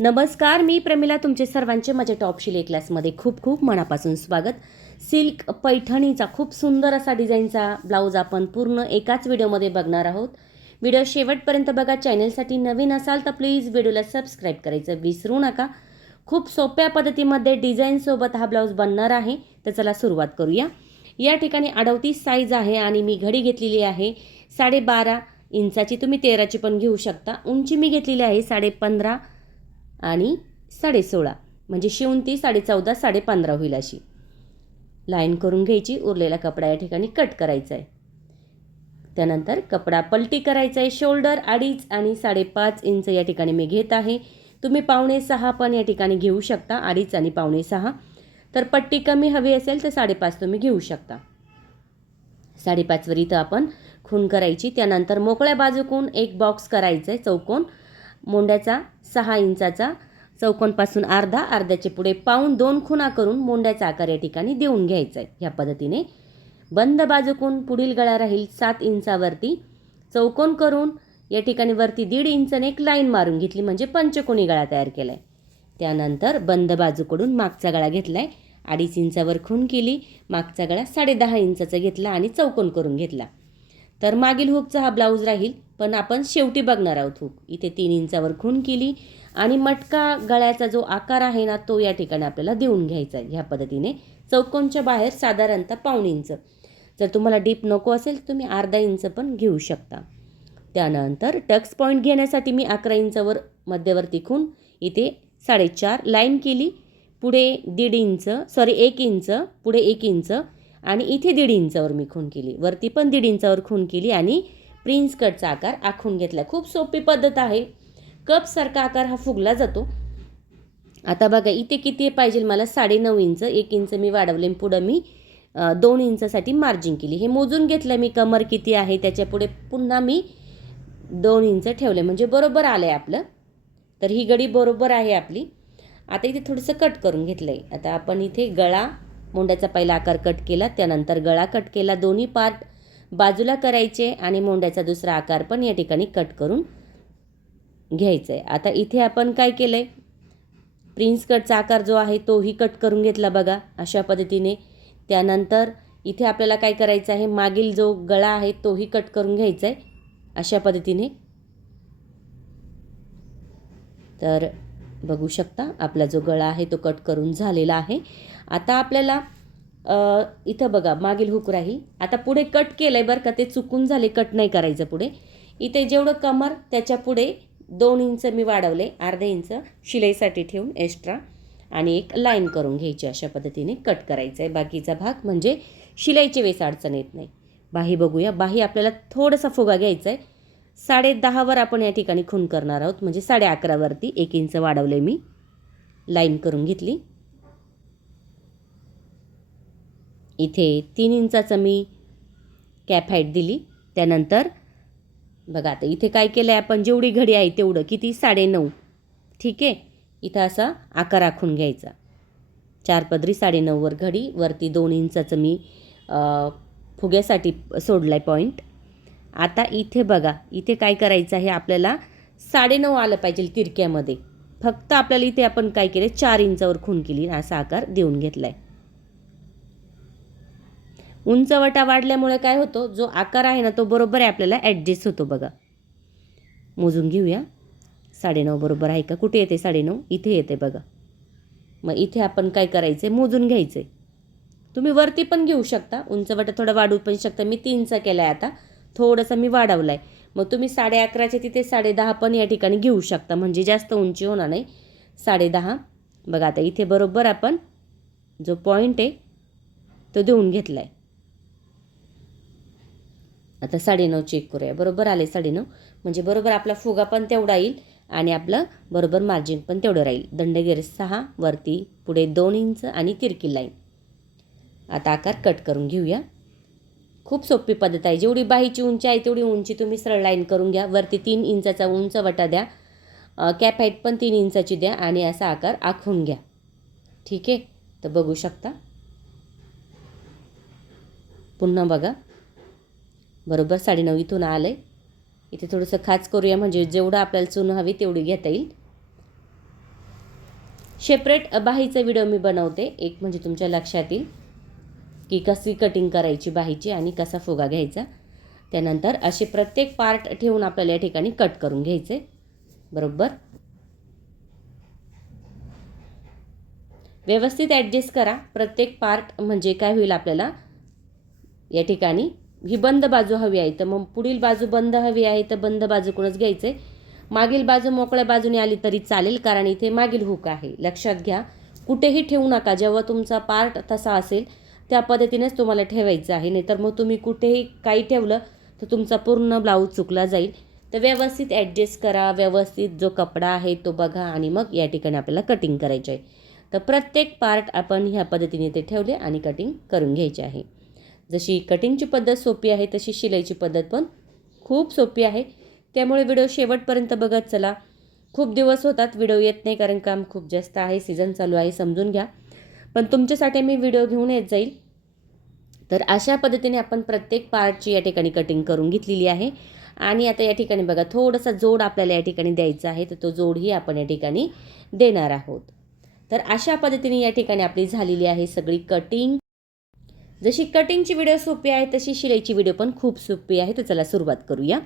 नमस्कार मी प्रमिला तुमचे सर्वांचे माझ्या टॉप शिले क्लासमध्ये खूप खूप मनापासून स्वागत. सिल्क पैठणीचा खूप सुंदर असा डिझाईनचा ब्लाऊज आपण पूर्ण एकाच व्हिडिओमध्ये बघणार आहोत. व्हिडिओ शेवटपर्यंत बघा चॅनलसाठी नवीन असाल तर प्लीज व्हिडिओला सबस्क्राईब करायचं विसरू नका. खूप सोप्या पद्धतीमध्ये डिझाईनसोबत हा ब्लाऊज बनणार आहे तर चला सुरुवात करूया. या ठिकाणी अडवतीस साईज आहे आणि मी घडी घेतलेली आहे. साडेबारा इंचाची तुम्ही तेराची पण घेऊ शकता. उंची मी घेतलेली आहे साडे पंधरा आणि साडे सोळा म्हणजे शिवून ती साडे चौदा साडे पंधरा होईल अशी. लाईन करून घ्यायची उरलेला कपडा या ठिकाणी कट करायचा आहे त्यानंतर कपडा पलटी करायचा आहे शोल्डर अडीच आणि साडेपाच इंच या ठिकाणी मी घेत आहे. तुम्ही पावणे सहा पण या ठिकाणी घेऊ शकता अडीच आणि पावणे सहा. तर पट्टी कमी हवी असेल तर साडेपाच तुम्ही घेऊ शकता. साडेपाचवर इथं आपण खून करायची त्यानंतर मोकळ्या बाजूकून एक बॉक्स करायचा आहे चौकोन. मोंड्याचा सहा इंचाचा चौकोनपासून अर्धा अर्ध्याचे पुढे पाऊन दोन खुणा करून मोंड्याचा आकार या ठिकाणी देऊन घ्यायचा आहे ह्या पद्धतीने बंद बाजूकून पुढील गळा राहील सात इंचावरती. चौकोन करून या ठिकाणी वरती दीड इंचने एक लाईन मारून घेतली म्हणजे पंचकोनी गळा तयार केला आहे त्यानंतर बंद बाजूकडून मागचा गळा घेतला आहे अडीच इंचावर खून केली. मागचा गळा साडेदहा इंचाचा घेतला आणि चौकोन करून घेतला. तर मागील हुकचा हा ब्लाऊज राहील पण आपण शेवटी बघणार आहोत हुक. इथे तीन इंचावर खून केली आणि मटका गळ्याचा जो आकार आहे ना तो या ठिकाणी आपल्याला देऊन घ्यायचा आहे. ह्या पद्धतीने चौकोनच्या बाहेर साधारणतः पाऊण इंच. जर तुम्हाला डीप नको असेल तर तुम्ही अर्धा इंच पण घेऊ शकता. त्यानंतर टक्स पॉईंट घेण्यासाठी मी अकरा इंचावर मध्यवर्ती खून इथे साडेचार लाईन केली पुढे दीड इंच सॉरी एक इंच पुढे एक इंच आणि इथे दीड इंचावर मी खून केली. वरती पण दीड इंचावर खून केली आणि प्रिन्स कटचा आकार आखून घेतला. खूप सोपी पद्धत आहे. कपसारखा आकार हा फुगला जातो. आता बघा इथे किती पाहिजे? मला साडेनऊ इंच एक इंच मी वाढवले पुढं मी दोन इंचासाठी मार्जिन केली. हे मोजून घेतलं मी कमर किती आहे त्याच्यापुढे पुन्हा मी दोन इंच ठेवले. म्हणजे बरोबर आलं आहे आपलं. तर ही गडी बरोबर आहे आपली. आता इथे थोडंसं कट करून घेतलं आहे आता आपण इथे गळा मोंड्याचा पहिला आकार कट केला त्यानंतर गळा कट केला दोन्ही पार्ट बाजूला करायचे आणि मोंड्याचा दुसरा आकार पण या ठिकाणी कट करून घ्यायचा आहे आता इथे आपण काय केलं आहे प्रिन्स कटचा आकार जो आहे तोही कट करून घेतला बघा. अशा पद्धतीने. त्यानंतर इथे आपल्याला काय करायचं आहे? मागील जो गळा आहे तोही कट करून घ्यायचा आहे अशा पद्धतीने. तर बघू शकता आपला जो गळा आहे तो कट करून झालेला आहे. आता आपल्याला इथं बघा मागील हुक राहील. आता पुढे कट केलं आहे बरं का ते चुकून झाले कट नाही करायचं पुढे. इथे जेवढं कमर त्याच्या पुढे दोन इंच मी वाढवले अर्धे इंच शिलाईसाठी ठेवून एक्स्ट्रा आणि एक लाईन करून घ्यायची अशा पद्धतीने कट करायचं आहे बाकीचा भाग म्हणजे शिलाईची वेस अडचण येत नाही. बाही बघूया. बाही आपल्याला थोडासा फुगा घ्यायचा आहे साडे दहावर आपण या ठिकाणी खून करणार आहोत. म्हणजे साडे अकरावरती एक इंच वाढवले मी. लाईन करून घेतली. इथे तीन इंचाचं मी कॅप हाईट दिली. त्यानंतर बघा आता इथे काय केलं आहे आपण जेवढी घडी आहे तेवढं किती? साडेनऊ. ठीक आहे? इथं असा आकार आखून घ्यायचा. चार पदरी साडेनऊवर घडी वरती दोन इंचाचं मी फुग्यासाठी सोडला आहे पॉईंट आता इथे बघा इथे काय करायचं आहे आपल्याला? साडेनऊ आलं पाहिजे तिरक्यामध्ये. फक्त आपल्याला इथे आपण काय केलं चार इंचावर खून केली असा आकार देऊन घेतला आहे उंचवटा वाढल्यामुळे काय होतो? जो आकार आहे ना तो बरोबर आहे आपल्याला ॲडजस्ट होतो बघा. मोजून घेऊया. साडेनऊ बरोबर आहे का? कुठे येते साडेनऊ? इथे येते बघा. मग इथे आपण काय करायचं आहे मोजून घ्यायचं आहे तुम्ही वरती पण घेऊ शकता. उंचवटा थोडा वाढवू पण शकता. मी तीनचा केला आहे आता. थोडंसं मी वाढवला आहे मग तुम्ही साडे अकराच्या तिथे साडे दहा पण या ठिकाणी घेऊ शकता. म्हणजे जास्त उंची होणार नाही. साडे दहा बघा आता इथे बरोबर आपण जो पॉईंट आहे तो देऊन घेतला आहे आता साडेनऊ चेक करूया. बरोबर आले साडेनऊ? म्हणजे बरोबर आपला फुगा पण तेवढा येईल आणि आपलं बरोबर मार्जिन पण तेवढं राहील. दंडगेर सहा वरती पुढे दोन इंच आणि तिरकी लाईन आता आकार कट करून घेऊया. खूप सोपी पद्धत आहे. जेवढी बाहीची उंची आहे तेवढी उंची तुम्ही सरळ लाईन करून घ्या. वरती तीन इंचाचा उंच वटा द्या. कॅप हाईट पण तीन इंचाची द्या आणि असा आकार आखून घ्या. ठीक आहे? तर बघू शकता. पुन्हा बघा. बरोबर साडेनऊ इथून आलं आहे इथे थोडंसं खाच करूया म्हणजे जेवढं आपल्याला चून हवी तेवढी घेता येईल. सेपरेट बाहीचा व्हिडिओ मी बनवते. एक म्हणजे तुमच्या लक्षात येईल की कशी कटिंग करायची बाहीची आणि कसा फुगा घ्यायचा. त्यानंतर असे प्रत्येक पार्ट ठेवून आपल्याला या ठिकाणी कट करून घ्यायचे. बरोबर? व्यवस्थित ॲडजस्ट करा. प्रत्येक पार्ट म्हणजे काय होईल आपल्याला? या ठिकाणी ही बंद बाजू हवी आहे. तर मग पुढील बाजू बंद हवी आहे तर बंद बाजूकडूनच घ्यायचं आहे मागील बाजू मोकळ्या बाजूने आली तरी चालेल कारण इथे मागील हुक आहे. लक्षात घ्या कुठेही ठेवू नका. जेव्हा तुमचा पार्ट तसा असेल त्या पद्धतीनेच तुम्हाला ठेवायचं आहे. नाहीतर मग तुम्ही कुठेही काही ठेवलं तर तुमचा पूर्ण ब्लाऊज चुकला जाईल. तर व्यवस्थित ॲडजस्ट करा. व्यवस्थित जो कपडा आहे तो बघा आणि मग या ठिकाणी आपल्याला कटिंग करायची आहे तर प्रत्येक पार्ट आपण ह्या पद्धतीने ते ठेवले आणि कटिंग करून घ्यायचे आहे. जशी कटिंगची पद्धत सोपी आहे तशी शिलाईची पद्धत पण खूप सोपी आहे. त्यामुळे व्हिडिओ शेवटपर्यंत बघत चला. खूप दिवस होतात व्हिडिओ येत नाही कारण काम खूप जास्त आहे सीझन चालू आहे समजून घ्या. पण तुमच्यासाठी मी व्हिडिओ घेऊन येत जाईल. तर अशा पद्धतीने आपण प्रत्येक पार्टची या ठिकाणी कटिंग करून घेतलेली आहे. आणि आता या ठिकाणी बघा थोडासा जोड आपल्याला या ठिकाणी द्यायचा आहे तर तो जोडही आपण या ठिकाणी देणार आहोत. तर अशा पद्धतीने या ठिकाणी आपली झालेली आहे सगळी कटिंग. जशी कटिंगची व्हिडिओ सोपी आहे तशी शिलाईची व्हिडिओ पण खूप सोपी आहे. तर चला सुरुवात करूया.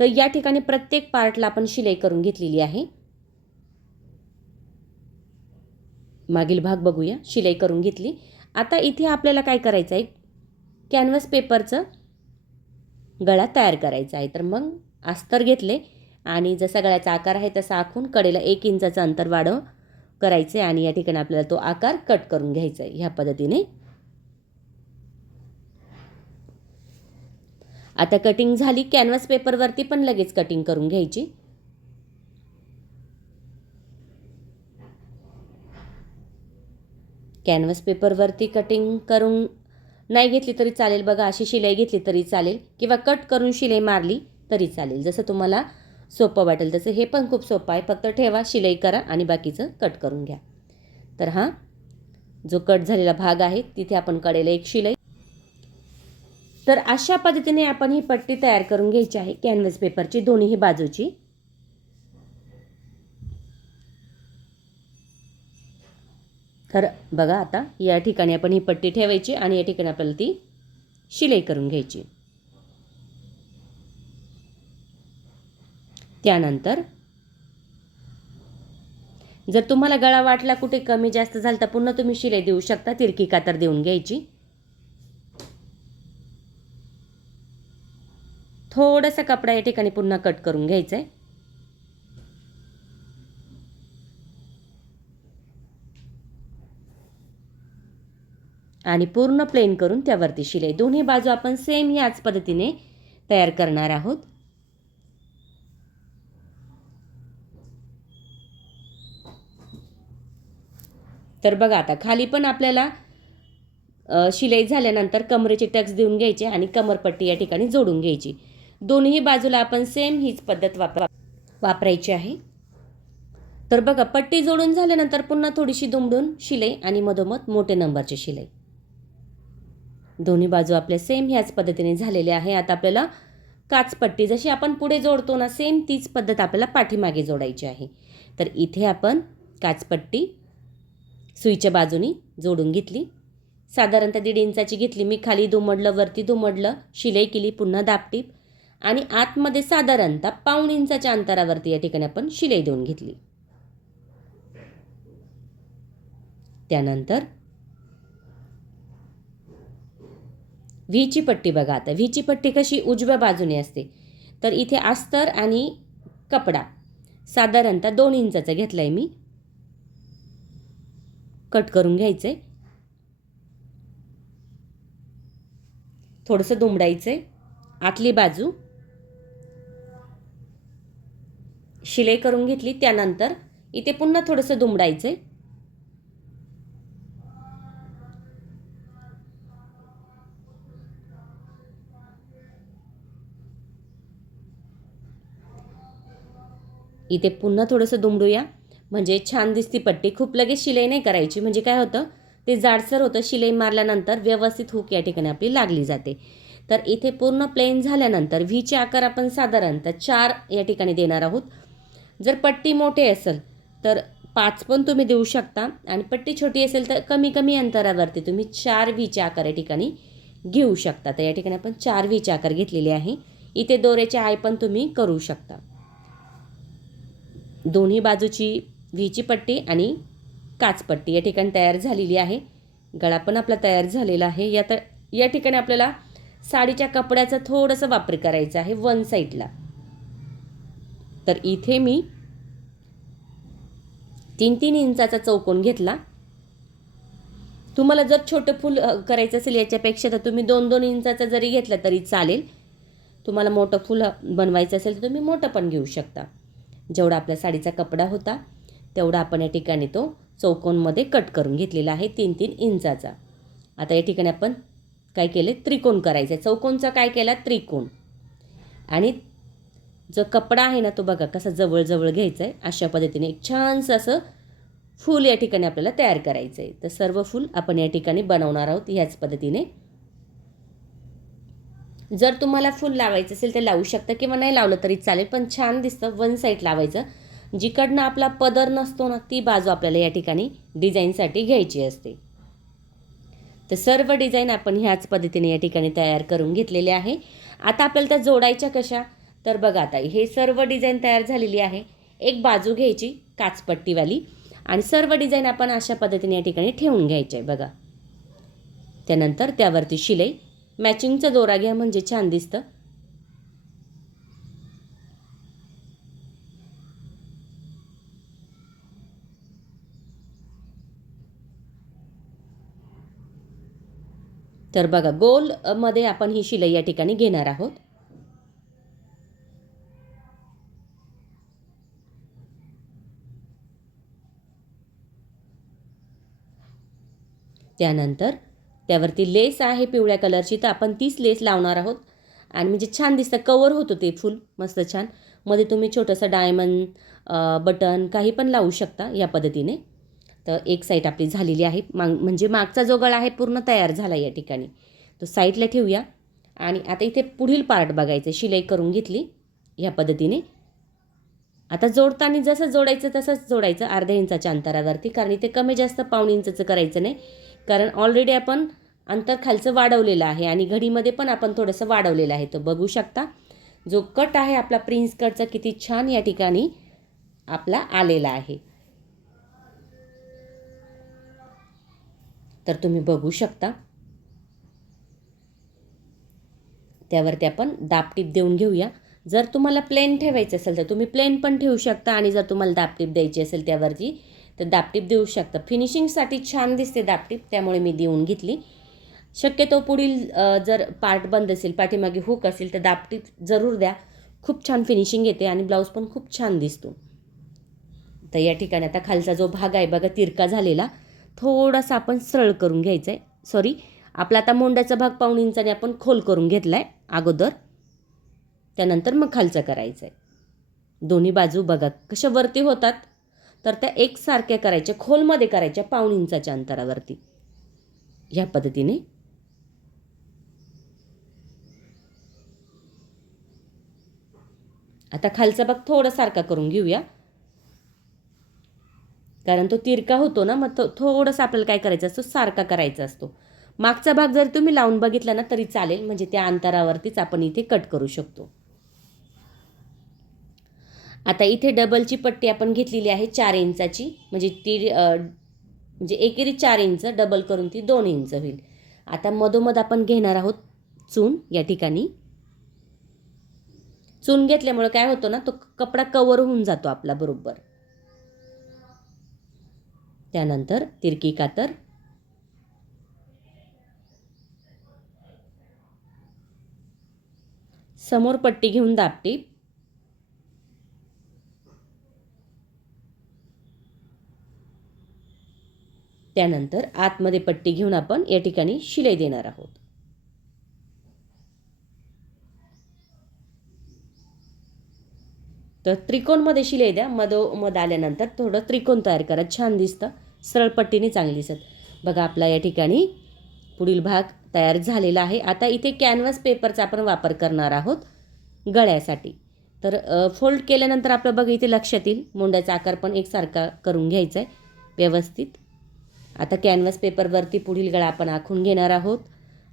तर या ठिकाणी प्रत्येक पार्टला आपण शिलाई करून घेतलेली आहे. मागील भाग बघूया. शिलाई करून घेतली. आता इथे आपल्याला काय करायचं आहे? कॅनव्हस पेपरचं गळा तयार करायचा आहे. तर मग अस्तर घेतले आणि जसा गळ्याचा आकार आहे तसा आखून कडेला एक इंचाचं अंतर वाढव करायचं आहे आणि या ठिकाणी आपल्याला तो आकार कट करून घ्यायचा आहे. ह्या पद्धतीने आता कटिंग झाली कॅनव्हास पेपरवरती पण लगेच कटिंग करून घ्यायची. कॅनव्हास पेपरवरती कटिंग करून नाही घेतली तरी चालेल. बघा अशी शिलाई घेतली तरी चालेल. किंवा कट करून शिलाई मारली तरी चालेल. जसं तुम्हाला सोपं वाटेल तसं. हे पण खूप सोपं आहे. फक्त ठेवा शिलाई करा आणि बाकीचं कट करून घ्या. तर हा जो कट झालेला भाग आहे तिथे आपण कडेला एक शिलाई तर अशा पद्धतीने आपण ही पट्टी तयार करून घ्यायची आहे. कॅनव्हस पेपरची दोन्ही बाजूची. तर बघा आता या ठिकाणी आपण ही पट्टी ठेवायची आणि या ठिकाणी आपल्याला ती शिलाई करून घ्यायची. त्यानंतर जर तुम्हाला गळा वाटला कुठे कमी जास्त झाला तर पुन्हा तुम्ही शिलाई देऊ शकता तिरकी कातर देऊन घ्यायची. थोडासा कपडा या ठिकाणी पुन्हा कट करून घ्यायचा आहे आणि पूर्ण प्लेन करून त्यावरती शिलाई. दोन्ही बाजू आपण सेम याच पद्धतीने तयार करणार आहोत. तर बघा आता खाली पण आपल्याला शिलाई झाल्यानंतर कमरेचे टक्स देऊन घ्यायचे आणि कमरपट्टी या ठिकाणी जोडून घ्यायची. दोन्ही बाजूला आपण सेम हीच पद्धत वापर वापरायची आहे. तर बघा पट्टी जोडून झाल्यानंतर पुन्हा थोडीशी दुमडून शिलाई आणि मधोमध मोठे नंबरची शिलाई. दोन्ही बाजू आपल्या सेम ह्याच पद्धतीने झालेल्या आहे. आता आपल्याला काचपट्टी जशी आपण पुढे जोडतो ना सेम तीच पद्धत आपल्याला पाठीमागे जोडायची आहे. तर इथे आपण काचपट्टी सुईच्या बाजूनी जोडून घेतली. साधारणतः दीड इंचाची घेतली. मी खाली दुमडलं वरती दुमडलं शिलाई केली पुन्हा दापटीप. आणि आतमध्ये साधारणतः पाऊण इंचाच्या अंतरावरती या ठिकाणी आपण शिलाई देऊन घेतली. त्यानंतर व्हीची पट्टी बघा आता. व्हीची पट्टी कशी उजव्या बाजूने असते. तर इथे अस्तर आणि कपडा. साधारणतः दोन इंचाचा घेतला आहे मी. कट करून घ्यायचं आहे थोडंसं दुमडायचं आहे आतली बाजू शिलाई करून घेतली त्यानंतर इथे पुन्हा थोडंसं दुमडायचं आहे इथे पुन्हा थोडंसं दुमडूया. म्हणजे छान दिसती पट्टी. खूप लगेच शिलाई नाही करायची. म्हणजे काय होतं? ते जाडसर होतं. शिलाई मारल्यानंतर व्यवस्थित हुक या ठिकाणी आपली लागली जाते. तर इथे पूर्ण प्लेन झाल्यानंतर व्हीचे आकार आपण साधारणतः चार या ठिकाणी देणार आहोत. जर पट्टी मोठी असेल तर पाच पण तुम्ही देऊ शकता. आणि पट्टी छोटी असेल तर कमी कमी अंतरावरती तुम्ही चार वीचे आकार या ठिकाणी घेऊ शकता. तर या ठिकाणी आपण चार वीचे आकार घेतलेले आहे. इथे दोऱ्याचे आय पण तुम्ही करू शकता. दोन्ही बाजूची व्हीची पट्टी आणि काचपट्टी या ठिकाणी तयार झालेली आहे. गळा पण आपला तयार झालेला आहे. या तर या ठिकाणी आपल्याला साडीच्या कपड्याचा थोडंसं वापर करायचा आहे वन साईडला. तर इथे मी तीन तीन इंचाचा चौकोन घेतला. तुम्हाला जर छोटं फूल करायचं असेल याच्यापेक्षा तर तुम्ही दोन दोन इंचाचं जरी घेतला तरी चालेल. तुम्हाला मोठं फूल बनवायचं असेल तर तुम्ही मोठं पण घेऊ शकता. जेवढा आपल्या साडीचा कपडा होता तेवढा आपण या ठिकाणी तो चौकोनमध्ये कट करून घेतलेला आहे तीन तीन इंचाचा. आता या ठिकाणी आपण काय केले? त्रिकोण करायचं आहे चौकोनचा काय केला? त्रिकोण. आणि जो कपडा आहे ना तो बघा कसा जवळजवळ घ्यायचा आहे अशा पद्धतीने एक छानसं असं फूल या ठिकाणी आपल्याला तयार करायचं आहे तर सर्व फूल आपण या ठिकाणी बनवणार आहोत ह्याच पद्धतीने. जर तुम्हाला फूल लावायचं असेल तर लावू शकता किंवा नाही लावलं तरी चालेल पण छान दिसतं वन साईड लावायचं. जिकडनं आपला पदर नसतो ना ती बाजू आपल्याला या ठिकाणी डिझाईनसाठी घ्यायची असते. तर सर्व डिझाईन आपण ह्याच पद्धतीने या ठिकाणी तयार करून घेतलेले आहे. आता आपल्याला त्या जोडायच्या कशा? तर बघा आता हे सर्व डिझाईन तयार झालेली आहे. एक बाजू घ्यायची काचपट्टीवाली. आणि सर्व डिझाईन आपण अशा पद्धतीने या ठिकाणी ठेवून घ्यायचे आहे बघा. त्यानंतर त्यावरती शिलाई. मॅचिंगचा दोरा घ्या म्हणजे छान दिसतं. तर बघा गोलमध्ये आपण ही शिलाई या ठिकाणी घेणार आहोत. त्यानंतर त्यावरती लेस आहे पिवळ्या कलरची तर आपण तीच लेस लावणार आहोत. आणि म्हणजे छान दिसतं कवर होतं ते फूल मस्त छान. मध्ये तुम्ही छोटंसं डायमंड बटन काही पण लावू शकता या पद्धतीने. तर एक साईड आपली झालेली आहे. माग म्हणजे मागचा जो गळा आहे पूर्ण तयार झाला या ठिकाणी. तो साईडला ठेवूया. आणि आता इथे पुढील पार्ट बघायचं शिलाई करून घेतली ह्या पद्धतीने. आता जोडताना जसं जोडायचं तसंच जोडायचं अर्ध्या इंचाच्या अंतरावरती कारण इथे कमी जास्त पाऊण इंचाचं करायचं नाही. कारण ऑलरेडी आपण अंतर खालचं वाढवलेलं आहे आणि घडीमध्ये पण आपण थोडंसं वाढवलेलं आहे. तर बघू शकता जो कट आहे आपला प्रिन्स कटचा किती छान या ठिकाणी आपला आलेला आहे. तर तुम्ही बघू शकता त्यावरती आपण दापटीप देऊन घेऊया. जर तुम्हाला प्लेन ठेवायचं असेल तर तुम्ही प्लेन पण ठेवू शकता आणि जर तुम्हाला दापटीप द्यायची असेल त्यावरती तर दापटीप देऊ शकता. फिनिशिंगसाठी छान दिसते दापटीप त्यामुळे मी देऊन घेतली. शक्यतो पुढील जर पार्ट बंद असेल पाठीमागे हुक असेल तर दापटीप जरूर द्या. खूप छान फिनिशिंग येते आणि ब्लाऊज पण खूप छान दिसतो. तर या ठिकाणी आता खालचा जो भाग आहे बघा तिरका झालेला. थोडासा आपण सरळ करून घ्यायचा आहे सॉरी आपला आता मोंड्याचा भाग पाऊण इंचाने आपण खोल करून घेतला आहे अगोदर. त्यानंतर मग खालचं करायचं आहे दोन्ही बाजू बघा कशा वरती होतात? तर त्या एकसारख्या करायच्या खोलमध्ये करायच्या पाऊण इंचाच्या अंतरावरती. ह्या पद्धतीने. आता खालचा भाग थोडा सारखा करून घेऊया. कारण तो तिरका होतो ना मग तो थोडंसं आपल्याला काय करायचं असतो सारखा करायचा असतो. मागचा भाग जर तुम्ही लावून बघितला ना तरी चालेल. म्हणजे त्या अंतरावरतीच आपण इथे कट करू शकतो. आता इथे डबलची पट्टी आपण घेतलेली आहे चार इंचाची. म्हणजे ती म्हणजे एकेरी चार इंच डबल करून ती दोन इंच होईल. आता मधोमध आपण घेणार आहोत चून या ठिकाणी. चून घेतल्यामुळे काय होतं ना तो कपडा कवर होऊन जातो आपला बरोबर. त्यानंतर तिरकी कातर. समोर पट्टी घेऊन दापटीप त्यानंतर आतमध्ये पट्टी घेऊन आपण या ठिकाणी शिलाई देणार आहोत. तर त्रिकोणमध्ये शिलाई द्या. मधोमध आल्यानंतर थोडं त्रिकोण तयार करा. छान दिसतं. सरळ पट्टीने चांगली दिसत. बघा आपला या ठिकाणी पुढील भाग तयार झालेला आहे. आता इथे कॅनव्हास पेपरचा आपण वापर करणार आहोत गळ्यासाठी. तर फोल्ड केल्यानंतर आपलं बघा इथे लक्षात येईल. मुंड्याचा आकार पण एकसारखा करून घ्यायचा आहे. व्यवस्थित. आता कॅनव्हास पेपरवरती पुढील गळा आपण आखून घेणार आहोत.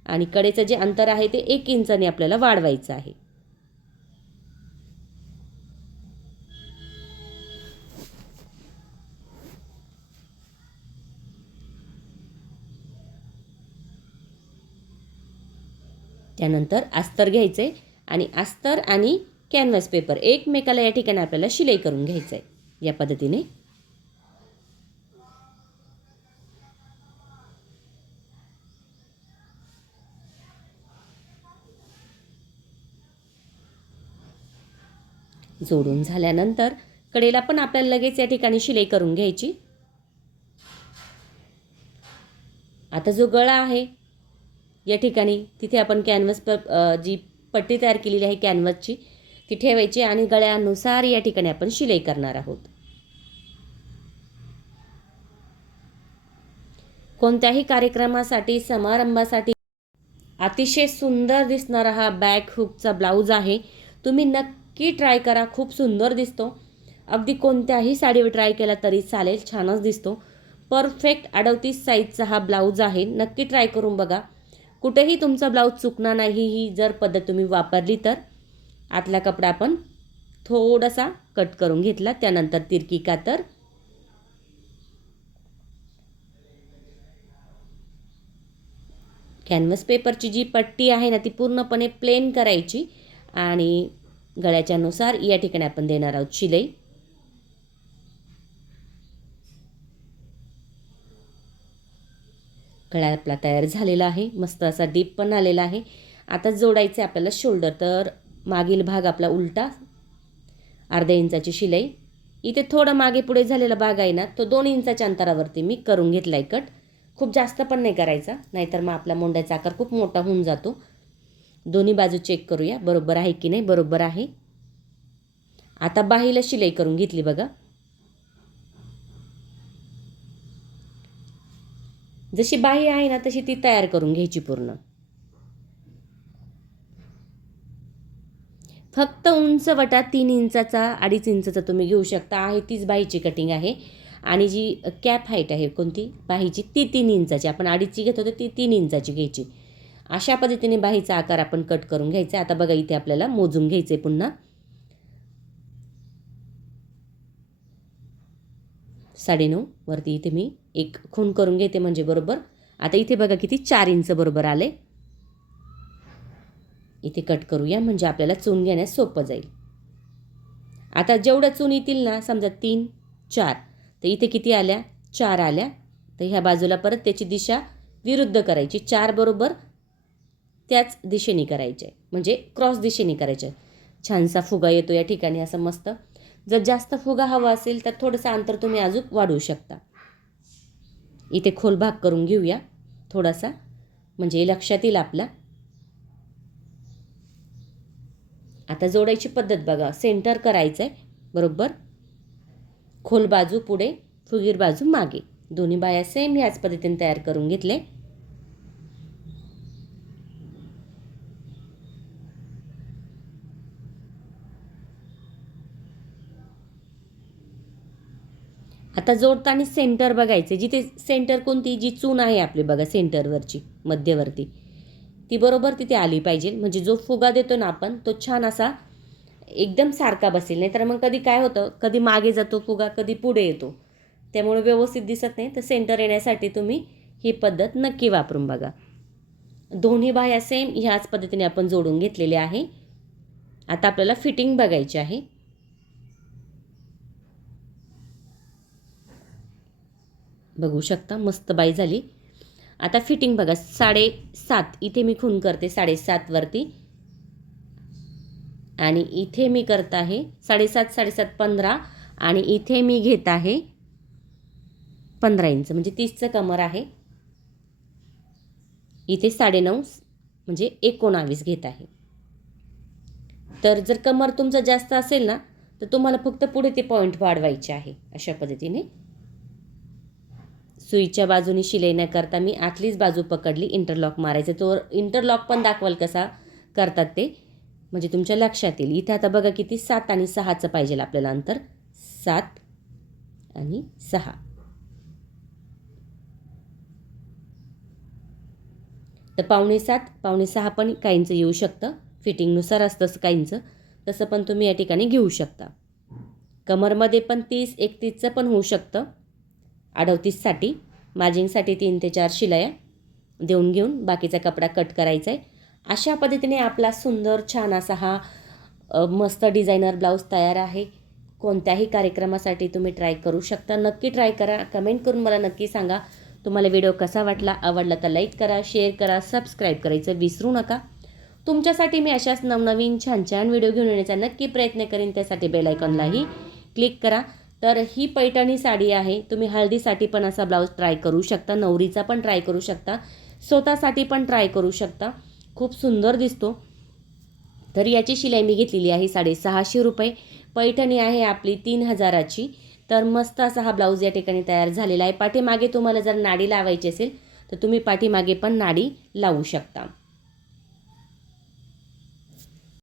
आणि कडेचं जे अंतर आहे ते एक इंचाने आपल्याला वाढवायचं आहे. त्यानंतर अस्तर घ्यायचे आणि अस्तर आणि कॅनव्हास पेपर एकमेकाला या ठिकाणी आपल्याला शिलाई करून घ्यायचं आहे या पद्धतीने जोडून झाल्यानंतर कडेला पण आपल्याला लगेच या ठिकाणी शिलाई करून घ्यायची. आता जो गळा आहे या ठिकाणी तिथे आपण कॅनव्हस प जी पट्टी तयार केलेली आहे कॅनव्हसची ती ठेवायची आणि गळ्यानुसार या ठिकाणी आपण शिलाई करणार आहोत. कोणत्याही कार्यक्रमासाठी समारंभासाठी अतिशय सुंदर दिसणारा हा बॅक हुकचा ब्लाऊज आहे. तुम्ही नक्की की ट्राय करा. खूप सुंदर दिसतो. अगदी कोणत्याही साडीवर ट्राय केला तरी चालेल. छानच दिसतो. परफेक्ट अडवतीस साईजचा हा ब्लाऊज आहे. नक्की ट्राय करून बघा. कुठेही तुमचा ब्लाऊज चुकणार नाही ही जर पद्धत तुम्ही वापरली तर. आतला कपडा आपण थोडासा कट करून घेतला. त्यानंतर तिरकी कातर कॅनव्हस पेपरची जी पट्टी आहे ना ती पूर्णपणे प्लेन करायची. आणि गळ्याच्यानुसार या ठिकाणी आपण देणार आहोत शिलाई. गळा आपला तयार झालेला आहे. मस्त असा डीप पण आलेला आहे. आता जोडायचे आपल्याला शोल्डर तर मागील भाग आपला उलटा अर्ध्या इंचाची शिलाई. इथे थोडं मागे पुढे झालेला भाग आहे ना तो दोन इंचाच्या अंतरावरती मी करून घेतला आहे कट. खूप जास्त पण नाही करायचा नाहीतर मग आपला मोंड्याचा आकार खूप मोठा होऊन जातो. दोन्ही बाजू चेक करूया. बरोबर आहे की नाही? बरोबर आहे. आता बाहीला शिलाई करून घेतली बघा. जशी बाही आहे ना तशी ती तयार करून घ्यायची पूर्ण. फक्त उंच वटा तीन इंचाचा अडीच इंचाचा तुम्ही घेऊ शकता. आहे तीच बाहीची कटिंग आहे. आणि जी कॅप हाईट आहे कोणती? बाहीची ती तीन इंचाची. आपण अडीचची घेत होतो ती तीन इंचाची घ्यायची. अशा पद्धतीने बाहीचा आकार आपण कट करून घ्यायचा आता बघा इथे आपल्याला मोजून घ्यायचे पुन्हा. साडेनऊ वरती इथे मी एक खून करून घेते म्हणजे बरोबर. आता इथे बघा किती चार इंच बरोबर आले. इथे कट करूया म्हणजे आपल्याला चून घेण्यास सोपं जाईल. आता जेवढ्या चून येतील ना समजा तीन चार तर इथे किती आल्या? चार आल्या. तर ह्या बाजूला परत त्याची दिशा विरुद्ध करायची. चार बरोबर त्याच दिशेने करायचे. म्हणजे क्रॉस दिशेने करायचे. छानसा फुगा येतो या ठिकाणी असं मस्त. जर जास्त फुगा हवा असेल तर थोडंसं अंतर तुम्ही अजून वाढवू शकता. इथे खोल भाग करून घेऊया. थोडासा. म्हणजे लक्षात येईल आपला. आता जोडायची पद्धत बघा. सेंटर करायचं आहे बरोबर? खोल बाजू पुढे फुगीर बाजू मागे. दोन्ही बाया सेम ह्याच पद्धतीने तयार करून घेतले. आता जोडताना सेंटर बघायचे. जिथे सेंटर कोणती? जी चून आहे आपली बघा सेंटरवरची मध्यवर्ती. ती बरोबर तिथे आली पाहिजे. म्हणजे जो फुगा देतो ना आपण तो छान असा एकदम सारखा बसेल. नाही तर मग कधी काय होतं? कधी मागे जातो फुगा कधी पुढे येतो. त्यामुळे व्यवस्थित दिसत नाही. तर सेंटर येण्यासाठी तुम्ही ही पद्धत नक्की वापरून बघा. दोन्ही बाह्या सेम ह्याच पद्धतीने आपण जोडून घेतलेले आहे. आता आपल्याला फिटिंग बघायची आहे. बघू शकता मस्त बाई झाली. आता फिटिंग बघा साडेसात. इथे मी खून करते साडेसातवरती आणि इथे मी करत आहे साडेसात साडेसात पंधरा. आणि इथे मी घेत आहे पंधरा इंच म्हणजे तीसचं कमर आहे. इथे साडेनऊ म्हणजे एकोणावीस घेत आहे. तर जर कमर तुमचं जास्त असेल ना तर तुम्हाला फक्त पुढे ते पॉईंट वाढवायचे आहे अशा पद्धतीने. सुईच्या बाजूने शिलाई न करता मी आतलीच बाजू पकडली इंटरलॉक मारायचं. तो इंटरलॉक पण दाखवाल कसा करतात ते? म्हणजे तुमच्या लक्षात येईल. इथे आता बघा किती सात आणि सहाचं पाहिजे आपल्याला अंतर. सात आणि सहा. तर पावणे सात पावणे सहा पण काहींचं येऊ शकतं. फिटिंगनुसार असतं काहींचं. तसं पण तुम्ही या ठिकाणी घेऊ शकता. कमरमध्ये पण तीस एकतीसचं पण होऊ शकतं. अडवतीससाठी मार्जिंगसाठी तीन ते चार शिलाया देऊन घेऊन बाकीचा कपडा कट करायचा आहे अशा पद्धतीने आपला सुंदर छान असा हा मस्त डिझायनर ब्लाऊज तयार आहे. कोणत्याही कार्यक्रमासाठी तुम्ही ट्राय करू शकता. नक्की ट्राय करा. कमेंट करून मला नक्की सांगा. तुम्हाला व्हिडिओ कसा वाटला? आवडला तर लाईक करा शेअर करा सबस्क्राईब करायचं विसरू नका. तुमच्यासाठी मी अशाच नवनवीन छान छान व्हिडिओ घेऊन येण्याचा नक्की प्रयत्न करीन. त्यासाठी बेलायकॉनलाही क्लिक करा. तर ही पैठणी साडी आहे. तुम्ही हळदीसाठी पण असा ब्लाऊज ट्राय करू शकता. नवरीचा पण ट्राय करू शकता. स्वतःसाठी पण ट्राय करू शकता. खूप सुंदर दिसतो. तर याची शिलाई मी घेतलेली आहे साडेसहाशे रुपये. पैठणी आहे आपली तीन हजाराची. तर मस्त असा हा ब्लाऊज या ठिकाणी तयार झालेला आहे. पाठीमागे तुम्हाला जर नाडी लावायची असेल तर तुम्ही पाठीमागे पण नाडी लावू शकता.